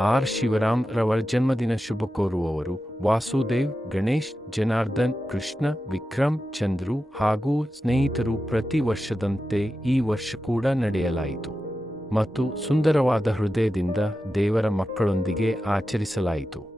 R Shivaram ರವರ ಜನ್ಮದಿನ ಶುಭ ಕೋರುವವರು ವಾಸುದೇವ್, ಗಣೇಶ್, ಜನಾರ್ದನ್, ಕೃಷ್ಣ, ವಿಕ್ರಮ್, ಚಂದ್ರು ಹಾಗೂ ಸ್ನೇಹಿತರು ಪ್ರತಿ ವರ್ಷದಂತೆ ಈ ವರ್ಷ ಕೂಡ ನಡೆಯಲಾಯಿತು ಮತ್ತು ಸುಂದರವಾದ ಹೃದಯದಿಂದ ದೇವರ ಮಕ್ಕಳೊಂದಿಗೆ ಆಚರಿಸಲಾಯಿತು.